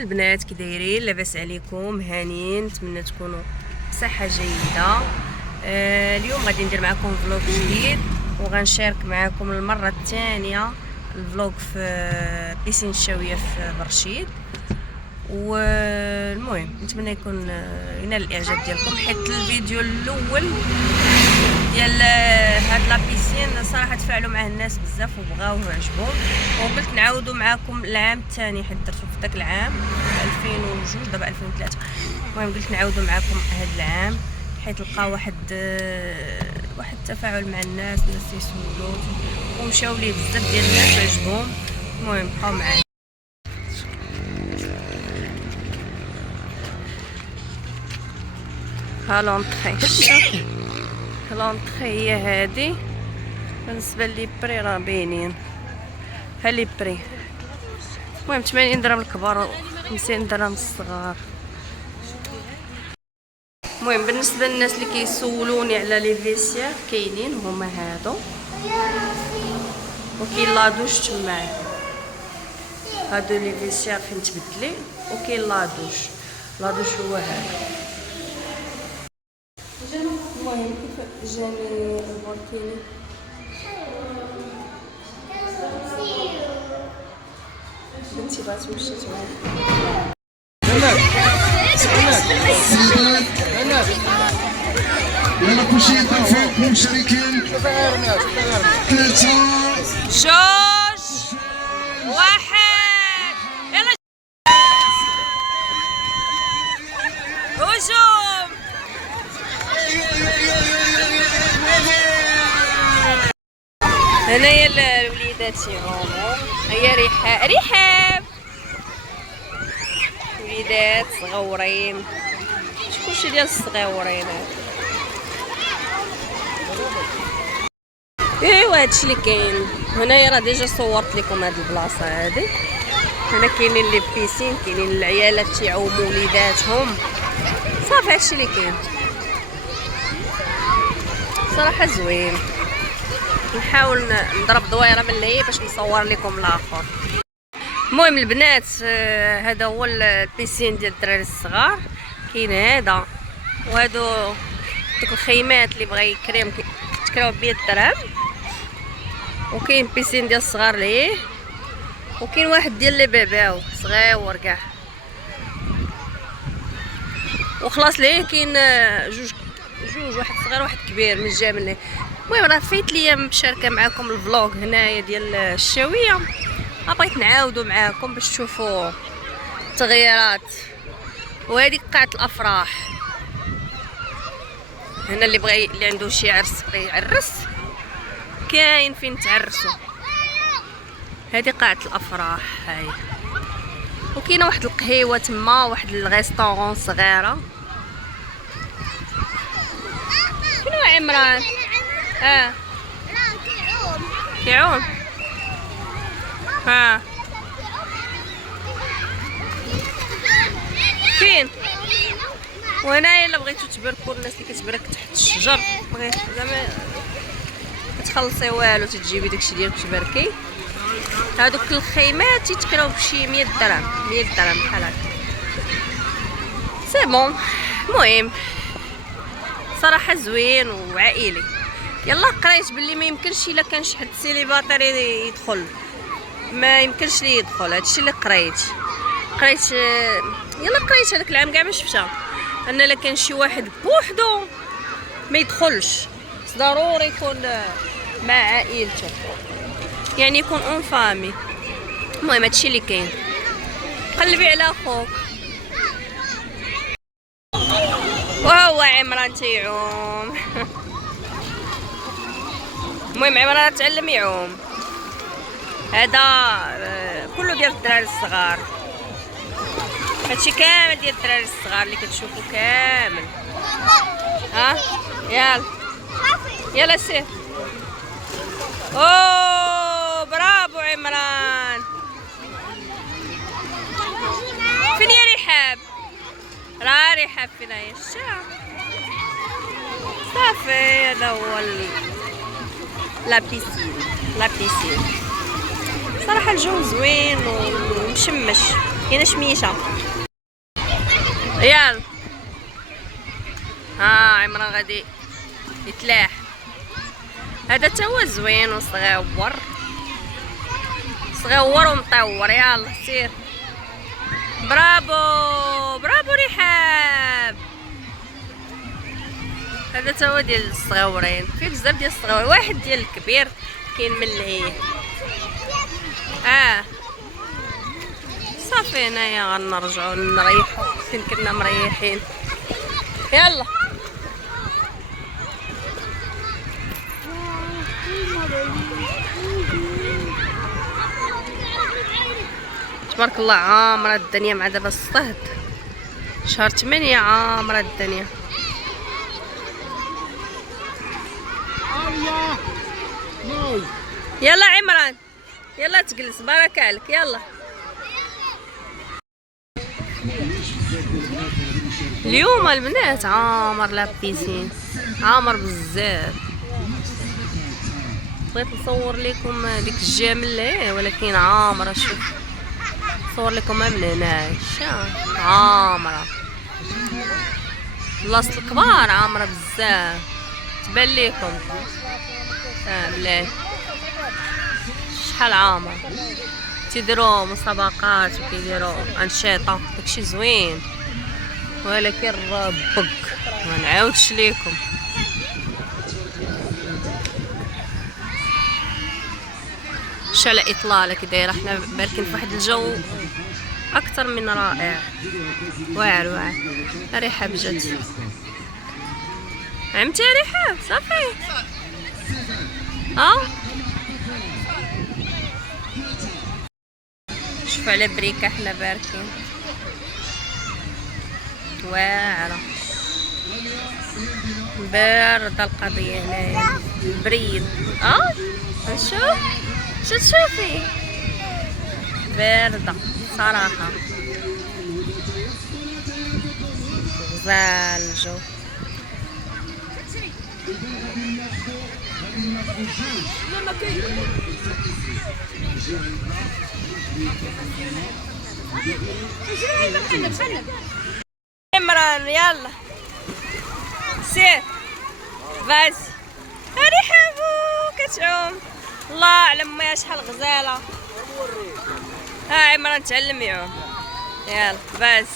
البنات، كي دايرين؟ لاباس عليكم؟ هانيين؟ نتمنى تكونوا بصحه جيده. اليوم غادي ندير معكم فلوق جديد وغنشارك معكم المره الثانيه الفلوق في بيسين الشاويه في برشيد. والمهم نتمنى يكون ينال الاعجاب ديالكم، حيت الفيديو الاول ديال هاد لا بيسين صراحه تفاعلوا معاه الناس بزاف وبغاوه وعجبهم، وقلت نعاودوا معكم العام الثاني حيت درتو في داك العام 2002 دابا 2003. المهم قلت نعاودوا معكم هاد العام حيت لقى واحد التفاعل مع الناس يسولوا ومشاو ليه بزاف ديال الناس وعجبهم. المهم بقاو معايا. ها لونطري لونطري هي هادي. بالنسبه لي بري راه باينين، ها لي بري. المهم 80 درهم الكبار و 50 درهم الصغار. المهم بالنسبه للناس اللي كيسولوني على لي فيسير كاينين هما هادو، وكاين لادوش تما. هادو لي فيسير فين تبدلي، وكاين لادوش هو هذا. المهم كيف جاني البوركيني بنتي بغات تمشي تعوم. يلا كلشي يطلع فوق مشاركين. 3 2 1 يلا هجوم. هنايا الوليدات يعوموا. هيا رحاب وليدات صغورين، كلشي ديال الصغيورين. ايوا هادشي اللي كاين هنايا. راه ديجا صورت لكم هاد البلاصه هادي. هنا كاينين لي بيسين، كاينين العيالات تيعوموا وليداتهم. صافي هادشي اللي كاين. صراحه زوين. نحاول نضرب دويره من اللهي باش نصور لكم الاخر. المهم البنات، هذا هو البيسين ديال الدراري الصغار. كاين هذا وهادو دوك الخيمات اللي بغا يكريم كيتكراو ب 100 درهم. وكاين بيسين ديال الصغار ليه، وكاين واحد ديال لي بيباو صغيور كاع. وخلاص ليه كاين جوج واحد صغير واحد كبير من الجامل ليه. المهم راه فايت ليا مشاركه معكم الفلوق هنايا ديال الشاويه. بغيت نعاودو معاكم باش تشوفوا التغييرات. وهذه قاعه الافراح. هنا اللي عنده شي عرس بغى يعرس كاين فين تعرسوا. هذه قاعه الافراح هاي. وكاينه واحد القهيوه تما، واحد الريستورون صغيره. شنو عمران؟ كيعوم. فين؟ وهنايا الا بغيتو تباركوا الناس اللي كتبارك تحت الشجر، بغيت زعما كتخلصي والو تجيبي داكشي ديالك تباركي. هادوك الخيمات تيتكراو بشي 100 درهم 100 درهم بحال هكا. سي بون. المهم صراحه زوين وعائلي. يلا قريت باللي ما يمكنش الا كان شي حد سيليباتري يدخل، ما يمكنش ليه يدخل. هادشي اللي قريت يلا قريت هذاك العام كاع ما شفتها ان الا كان شي واحد بوحدو ما يدخلش، ضروري يكون مع عائلته، يعني يكون اون فامي. المهم هادشي اللي كاين. قلبي على خوك. وهو عمران تيعوم. المهم عمران تعلم يعوم. هذا كله ديال الدراري الصغار. هادشي كامل ديال الدراري الصغار اللي كتشوفوا كامل. يلا سير. اوه برافو عمران. فين يا رحاب؟ راه رحاب فين هي الشام. صافي هذا هو لا بيسين. صراحه الجو زوين ومشمش. كاينه شميشه. يلا ها عمران غادي يتلاح. هذا تا هو زوين وصغيور صغيور ومطور. يلا سير. برافو برافو رحاب. هذا تا هو ديال الصغيورين. فيه بزاف ديال الصغيور. واحد ديال الكبير كاين من لهيه. صافي هنايا غنرجعو نريحو فين كنا مريحين. يلا تبارك الله عامرة الدنيا مع دابا الصهد. شهر 8 عامرة الدنيا. يلا عمران يلا تجلس بارك عليك. يلا اليوم البنات عامر لابيسين عامر بزاف. بغيت نصور لكم ديك الجهه من لهيه ولكن عامره. شوف نصور لكم من هنايا عامره. بلاصه الكبار عامره بزاف تبان لكم. بلاتي شحال عامر. تيديروا مسابقات وكيديروا انشطه داكشي زوين ولكن ربك ما نعاودش ليكم. شعلة اطلاله كي دايره. حنا باركين في واحد الجو اكثر من رائع. واعر واعر. رحاب جات. عمتي رحاب صافي. شوفوا على بريكه حنا باركين واعره. باردة القضية هنايا بريد. نشوف شو تشوفي. باردة صراحة. غزال الجو. عمران يلا سير فاز. رحابو كتعوم. الله اعلم ما شحال غزاله. عمران تعلم يعوم. يلا فاز.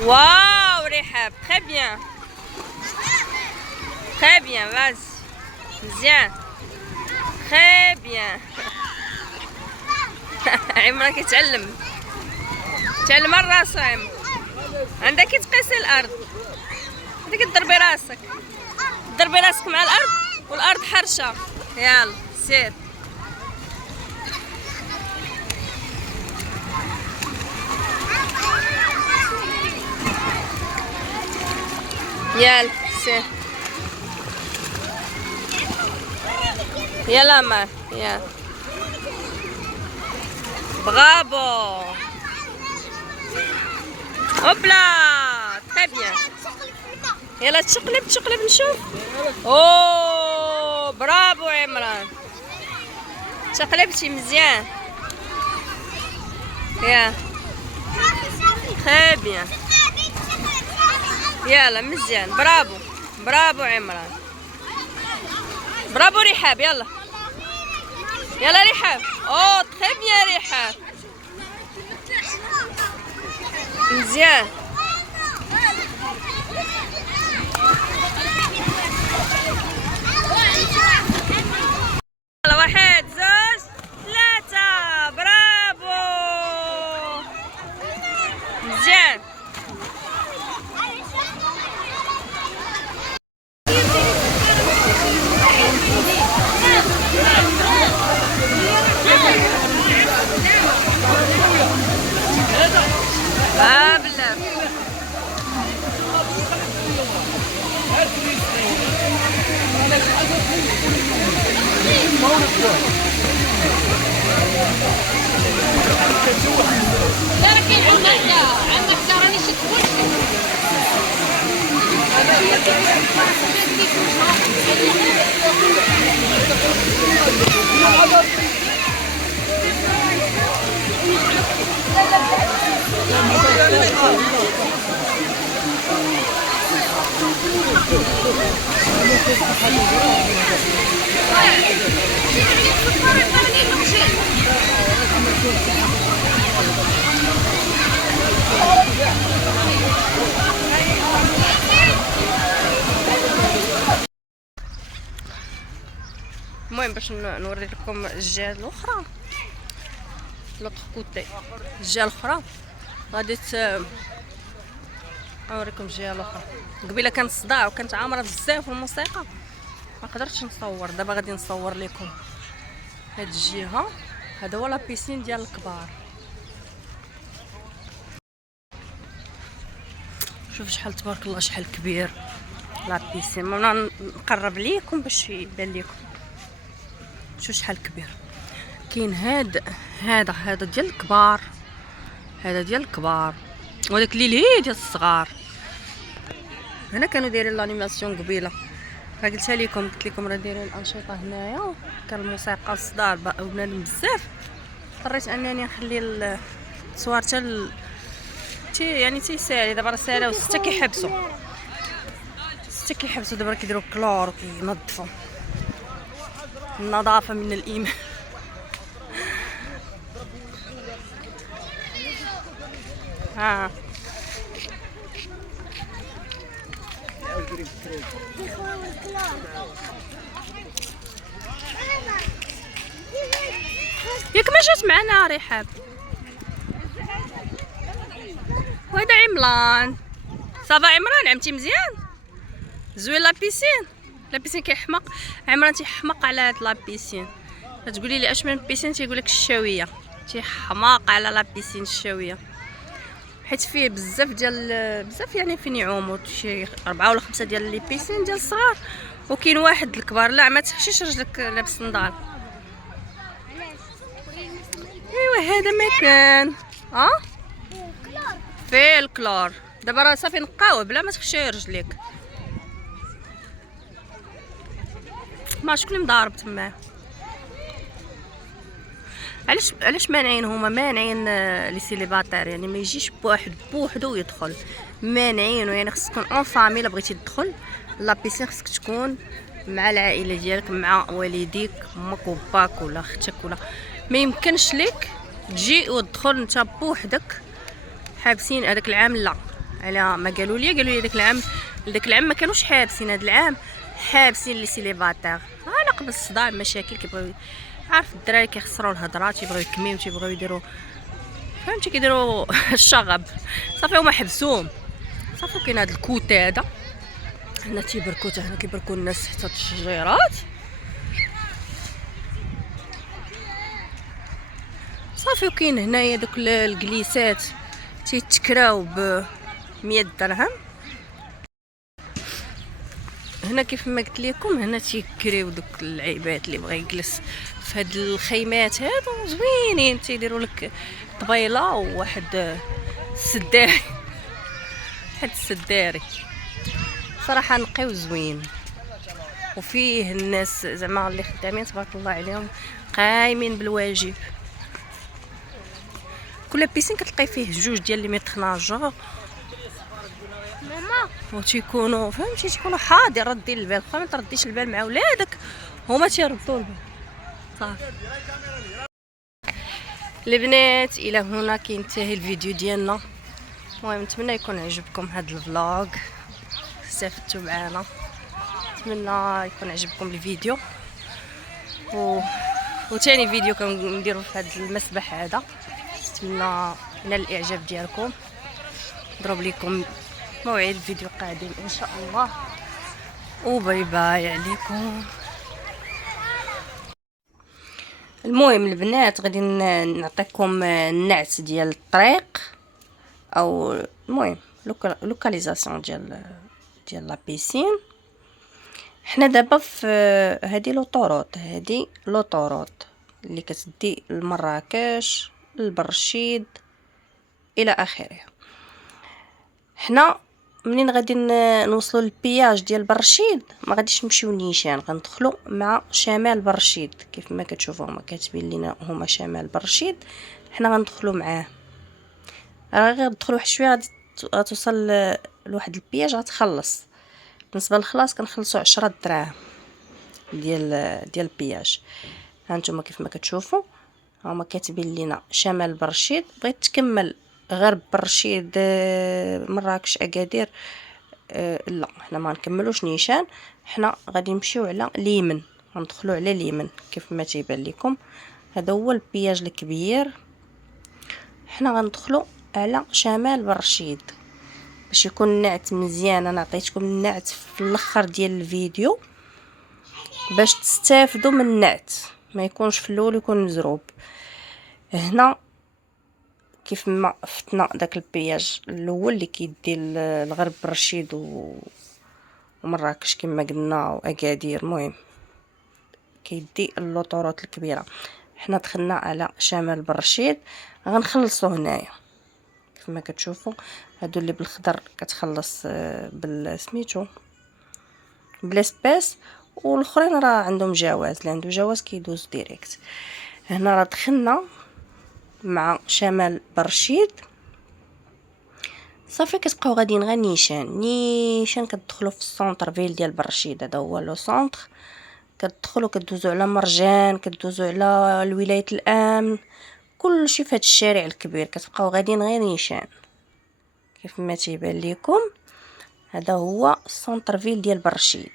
واو رحاب très bien très bien. فاز مزيان très bien. عمران كيتعلم. تعلم الراس. عندك تقيسي الارض. عندك تضربي راسك. ضربي راسك مع الارض والارض حرشه. يلا سير. يلا سير. يلا مار يلا. برافو. هوبلا تري بيان. يلا تشقلب تشقلب نشوف. اوه برافو عمران. تقلبتي مزيان. يا تري بيان. يلا مزيان. برافو برافو عمران. برافو رحاب. يلا يلا رحاب. اوه تري بيان رحاب مزيان. واحد زوج ثلاثة. برافو مزيان. بلا تركي عمك تراني شي تقول المهم باش نوري لكم الجهه الاخرى، لوطخ كوتي الجهه الاخرى غادي نوريكم الجهه الاخرى. قبيله كان صداع وكانت عامره بزاف الموسيقى ما قدرتش نصور. دابا غادي نصور لكم هاد الجهه. هذا هو لابيسين ديال الكبار. شوف شحال تبارك الله شحال كبير لابيسين. ما نقرب ليكم باش يبان لكم. شوف شحال كبير. كاين هذا ديال الكبار، هذا ديال الكبار، وداك اللي هي ديال الصغار. هنا كانوا دايرين لانيماسيون قبيله، قلتها لكم، قلت لكم راه دايرين الانشطه هنايا. كان الموسيقى الصداع بنادم بزاف. اضطريت انني نخلي التصوير يعني تيسالي. دابا راه سالاو 6 كيحبسوا دابا كيديروا كلور وكينظفوا. النظافه من الايمان. ها ياك ما جات معنا رحاب. وهذا عمران. صافا عمران، عمتي مزيان؟ زوين لابيسين كيحمق. عمران تيحمق على هاد لابيسين. تقولي لي اش من بيسين؟ تيقول لك الشاويه. تيحماق على لابيسين الشاويه حيت فيه بزاف يعني فين يعوموا شي 4 ولا 5 ديال لي بيسين ديال الصغار، وكاين واحد الكبار. لا ما تحشيش رجلك لابس نضال. ايوا هذا مكان فيه الكلور. دابا راه صافي نقاوه بلا ما تخشي رجليك. ما شكون اللي مضارب تما؟ علاش مانعين؟ هما مانعين لي سيليباتير، يعني ما يجيش بوحدو ويدخل. مانعينو، يعني خصك تكون اون فامي. الا بغيتي تدخل لابيسين خصك تكون مع العائله ديالك، مع والديك، امك وباك ولا اختك ولا. ما يمكنش لك تجي وتدخل انت بوحدك. حابسين هذاك العام. لا، على ما قالوا لي داك العام ما كانوش حابسين. هذا العام حابسين لي سيليباتير على قبل الصداع، المشاكل. كيبغيو، عارف الدراري كيخسروا الهضره، تيبغيو يكميو، تيبغيو يديروا، فهمتي، كيديروا الشغب. صافي هما حبسوهم. صافي كاين هذا الكوتي هذا هنا تيبركو، حتى هنا كيبركو الناس حتى الشجيرات. صافي وكاين هنايا دوك الجليسات تيتكراو ب 100 درهم. هنا كيف ما قلت لكم، هنا تيكريو دوك العباد اللي بغى يجلس في هاد الخيمات هادو زوينين. تيديروا لك طبيله وواحد السداري، صراحه نقيو زوين. وفيه الناس زعما اللي خدامين تبارك الله عليهم قايمين بالواجب. كل بيسين كتلقاي فيه 2 ديال لي ميترناجور وتيكونوا، فهمتي، تيكونوا حاضر ردين البال. واخا ما ترديش البال مع ولادك، هما تيردوا البال. صافي البنات، الى هنا كينتهي الفيديو ديالنا. المهم نتمنى يكون عجبكم هذا الفلوغ، استفدتوا معنا. نتمنى يكون عجبكم الفيديو. وثاني فيديو كنديروا في هذا المسبح هذا. نتمنى ينال الاعجاب ديالكم. نضرب لكم موعد فيديو قادم ان شاء الله، وباي باي عليكم. المهم البنات، غادي نعطيكم النعت ديال الطريق، او المهم لوكاليزاسيون ديال لا بيسين. حنا دابا في هذه لوطوروط اللي كتدي لمراكش، لبرشيد، الى اخره. حنا منين غادي نوصلوا للبياج ديال برشيد ما غاديش نمشيو نيشان، غندخلوا مع شمال برشيد. كيف ما كتشوفوا هما كاتبين لنا هما شمال برشيد، حنا غندخلوا معاه. راه غير تدخلوا واحد شويه غادي توصل لواحد البياج، غتخلص بالنسبه للخلاص كنخلصوا 10 دراهم ديال البياج. هانتوما كيف ما كتشوفوا هما كاتبين لينا شمال برشيد. بغيت تكمل غير برشيد مراكش اكادير لا حنا ما نكملوش نيشان، حنا غادي نمشيو على ليمن، غندخلوا على ليمن كيف ما تيبان لكم. هذا هو البياج الكبير. حنا غندخلوا على شمال برشيد باش يكون النعت مزيان. انا عطيتكم النعت في الاخر ديال الفيديو باش تستافدوا من النعت، ما يكونش في الاول يكون مزروب. هنا كيف ما فتنا داك البياج الاول اللي كيدي الغرب برشيد ومراكش كما قلنا واكادير، المهم كيدي اللوطورات الكبيره. حنا دخلنا على شمال برشيد غنخلصوا هنايا كيف ما كتشوفوا. هادو اللي بالخضر كتخلص بالسميتو بلاسباس، والاخرين راه عندهم جواز، اللي عنده جواز كيدوز ديريكت. هنا راه دخلنا مع شمال برشيد صافي. كتبقاو غاديين غير نيشان كتدخلوا في السونتر فيل ديال برشيد. هذا هو لو سونتر. كتدخلوا كدوزوا على مرجان، كدوزوا على الولايه الامن، كلشي في هذا الشارع الكبير. كتبقاو غاديين غير نيشان كيف ما تيبان لكم. هذا هو السونتر فيل ديال برشيد.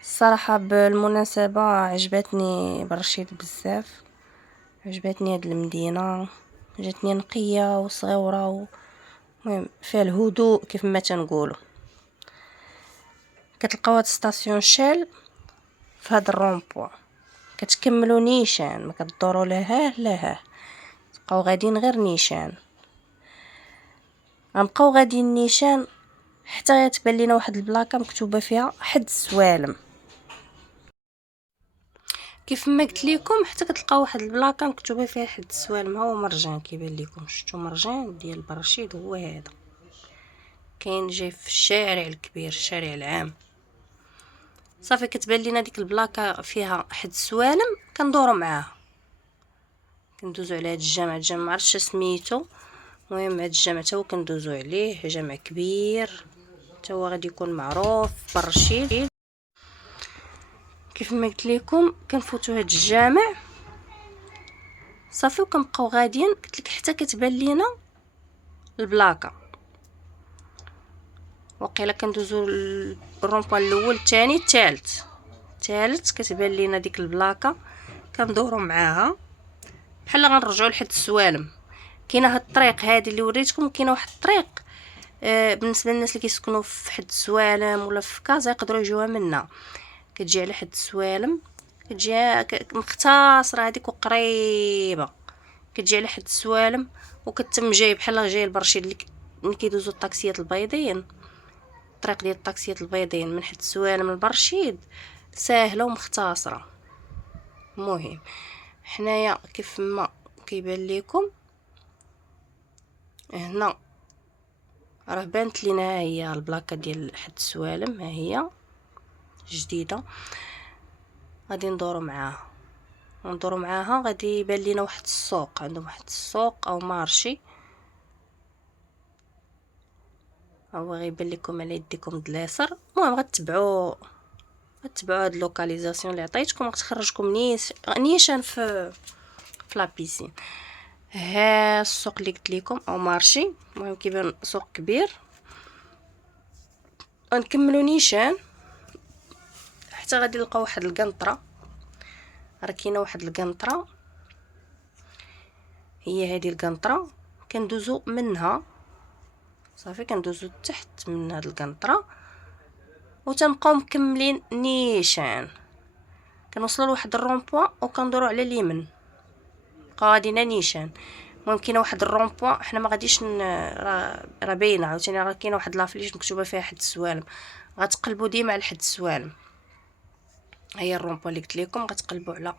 الصراحه بالمناسبه عجبتني برشيد بزاف، عجبتني هاد المدينه، جاتني نقيه وصغيره المهم فيها الهدوء كيف ما تنقولوا. كتلقاو هاد ستاسيون شال في هاد الرومبوا، كتكملوا نيشان، ما كتدوروا لهاه تبقاو غاديين غير نيشان. غنبقاو غاديين نيشان حتى تبان لينا واحد البلاكه مكتوبه فيها حد السوالم. كيف ما قلت لكم حتى كتلقاو واحد البلاكه مكتوبه فيها حد السوالم. ها هو مرجان كيبان لكم، شفتوا مرجان ديال برشيد هو هذا، كاين جاي في الشارع الكبير الشارع العام. صافي كتبان لينا ديك البلاكه فيها حد السوالم، كندوروا معاها كندوزو على هاد الجامع ما عرفتش سميتو. المهم هاد الجامع تا هو كندوزو عليه، جامع كبير تا هو غادي يكون معروف برشيد. كيف ما قلت لكم كنفوتوا هاد الجامع صافي وكنبقاو غاديين. قلت لك حتى كتبان لينا البلاكه. وقيلا كندوزو الرومبوان الاول الثاني الثالث كتبان لينا ديك البلاكه، كندوروا معاها بحال غنرجعوا لحد السوالم. كاينه هاد الطريق هادي اللي وريتكم، كاينه واحد الطريق بالنسبه للناس اللي كيسكنوا في حد السوالم ولا في كازا يقدروا يجيوها منا. كتجي على حد السوالم، كتجي مختصره هذيك وقريبه، كتجي على حد السوالم وكتم جاي بحال جاي البرشيد اللي كيدوزوا الطاكسيات البيضين. الطريق ديال الطاكسيات البيضين من حد السوالم للبرشيد ساهله ومختصره. المهم حنايا كيف ما كيبان لكم هنا راه بانت لينا هي البلاكه ديال حد السوالم، ها هي جديده. غادي ندورو معاها غادي يبان لينا واحد السوق، عندهم واحد السوق او مارشي، هو غيبان لكم على يديكم د اليسار. المهم غتبعوا هاد اللوكاليزاسيون اللي عطيتكم غتخرجكم نيشان في لابيسين. ها السوق اللي قلت لكم او مارشي، المهم كيبان سوق كبير. غنكملوا نيشان حتى غادي نلقاو واحد القنطره. راه كاينه واحد القنطره، هي هذه القنطره كندوزو منها صافي. كندوزو تحت من هاد القنطره وتنبقاو مكملين نيشان، كنوصلوا لواحد الرومبوان وكندوروا على اليمين بقاو غاديين نيشان. المهم كاينه واحد الرومبوان حنا ما غاديش راه باينه عاوتاني، راه كاينه واحد لافليش مكتوبه فيها حد السوالم، غتقلبوا ديما على حد السوالم. هي الرومبوان اللي قلت لكم غتقلبوا على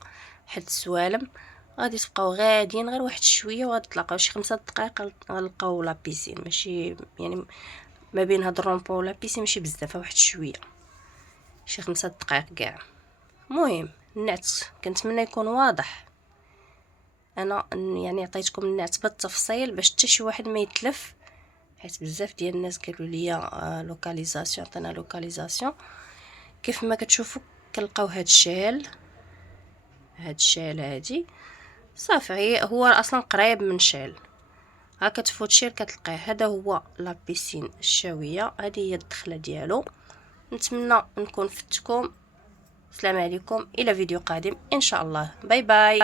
حد السوالم، غادي تبقاو غاديين غير واحد شويه وغادي تلاقاو شي 5 دقائق غنلقاو لا بيسين. ماشي يعني ما بين هاد الرومبوان ولا بيسين ماشي بزاف، واحد شويه شي 5 دقائق كاع. المهم النعت كنتمنى يكون واضح. انا يعني عطيتكم النعت بالتفصيل باش حتى شي واحد ما يتلف حيت بزاف ديال الناس قالوا لي لوكاليزاسيون، عطينا لوكاليزاسيون. كيف ما كتشوفوا كنلقاو هاد الشال، هادي صافي، هو اصلا قريب من شال. ها كتفوت شير كتلقاه. هذا هو لا بيسين الشاويه، هذه هي الدخله ديالو. نتمنى نكون فتكم. السلام عليكم، الى فيديو قادم ان شاء الله. باي باي.